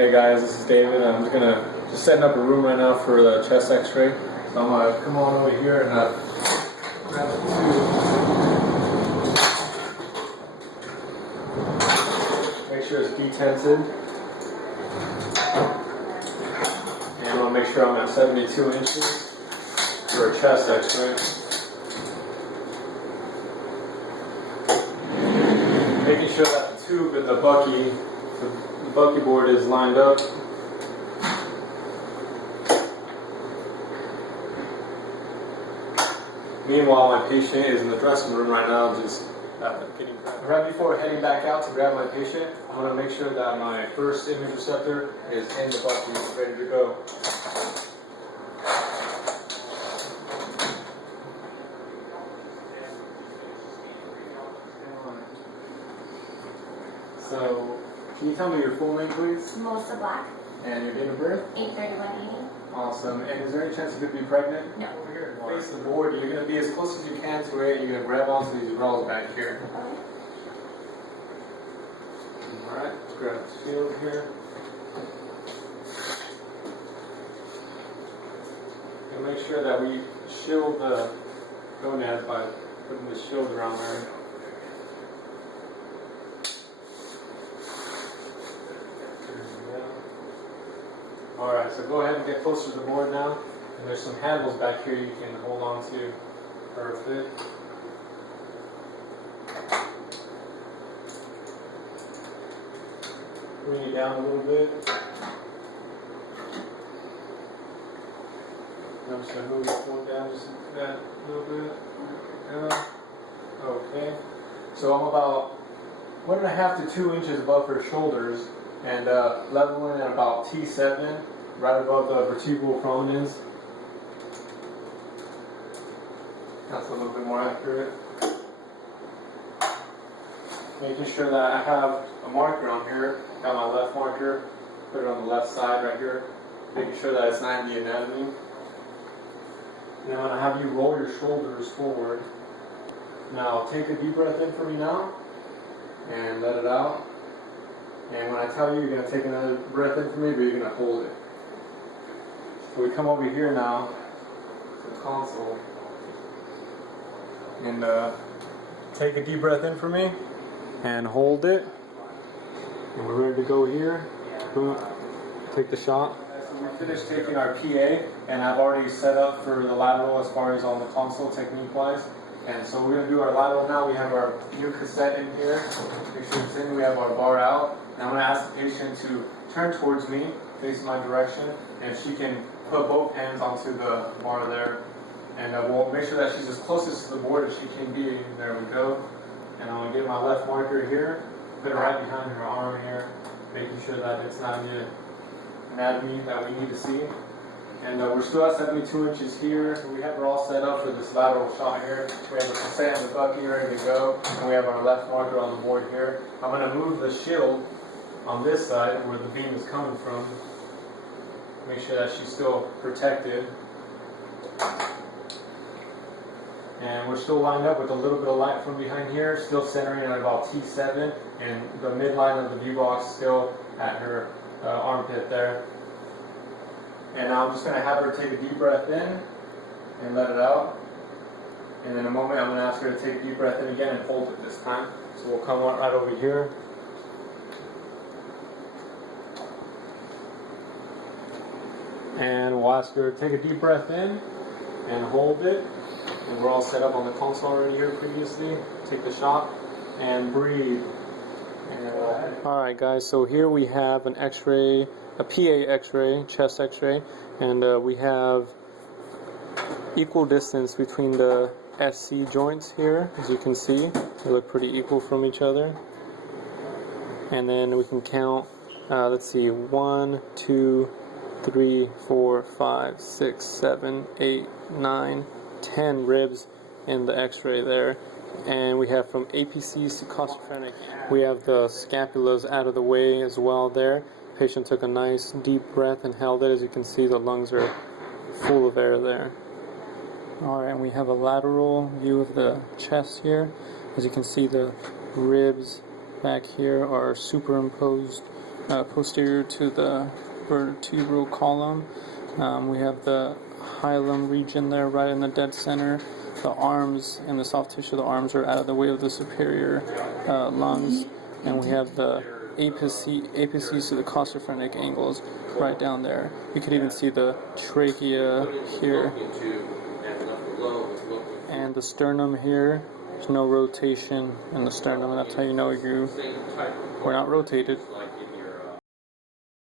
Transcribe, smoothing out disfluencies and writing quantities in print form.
Hey guys, this is David. I'm just setting up a room right now for the chest X-ray. So I'm gonna come on over here and grab the tube. Make sure it's detented. And I'm gonna make sure I'm at 72 inches for a chest X-ray. Making sure that the tube and the bucky board is lined up. Meanwhile, my patient is in the dressing room right now, just getting prepped. Right before heading back out to grab my patient, I want to make sure that my first image receptor is in the bucky, ready to go. So, can you tell me your full name, please? Melissa Black. And your date of birth? 8/31/80. Awesome. And is there any chance you could be pregnant? No. Over here, face the board. You're going to be as close as you can to it. You're going to grab onto these rails back here. Okay. Alright, let's grab the shield here. And make sure that we shield the gonads by putting the shield around there. Alright, so go ahead and get closer to the board now. And there's some handles back here you can hold on to. Perfect. Bring it down a little bit. I'm just going to move it down just that little bit. Okay. So I'm about 1.5 to 2 inches above her shoulders. And leveling at about T7, right above the vertebral prominence. That's a little bit more accurate. Making sure that I have a marker on here. Got my left marker, put it on the left side right here. Making sure that it's not in the anatomy. And I'm going to have you roll your shoulders forward. Now take a deep breath in for me now. And let it out. And when I tell you, you're going to take another breath in for me, but you're going to hold it. So we come over here now to the console. And take a deep breath in for me. And hold it. And we're ready to go here. Boom. Take the shot. So we finished taking our PA. And I've already set up for the lateral as far as on the console technique-wise. And so we're going to do our lateral now. We have our new cassette in here. Make sure it's in. We have our bar out. And I'm going to ask the patient to turn towards me, face my direction, and she can put both hands onto the bar there. And we'll make sure that she's as closest to the board as she can be. There we go. And I'm going to get my left marker here, put it right behind her arm here, making sure that it's not in the anatomy that we need to see. And we're still at 72 inches here, so we have her all set up for this lateral shot here. We have the cassette and the bucky ready to go, and we have our left marker on the board here. I'm going to move the shield on this side where the beam is coming from. Make sure that she's still protected. And we're still lined up with a little bit of light from behind here, still centering at about T7, and the midline of the view box still at her armpit there. And now I'm just going to have her take a deep breath in and let it out. And in a moment I'm going to ask her to take a deep breath in again and hold it this time. So we'll come right over here. And we'll ask her to take a deep breath in and hold it. And we're all set up on the console already here previously. Take the shot and breathe. Alright guys, so here we have an x-ray, a PA x-ray, chest x-ray, and we have equal distance between the SC joints here, as you can see. They look pretty equal from each other. And then we can count, let's see, 1, 2, 3, 4, 5, 6, 7, 8, 9, 10 ribs in the x-ray there. And we have from APCs to costophrenic. We have the scapulas out of the way as well there. Patient took a nice deep breath and held it. As you can see, the lungs are full of air there. Alright, and we have a lateral view of the chest here. As you can see, the ribs back here are superimposed posterior to the vertebral column. We have the hilum region there right in the dead center. The arms and the soft tissue of the arms are out of the way of the superior lungs. And we have the apices to the costophrenic angles right down there. You could even see the trachea here. And the sternum here. There's no rotation in the sternum. That's how you know we're not rotated.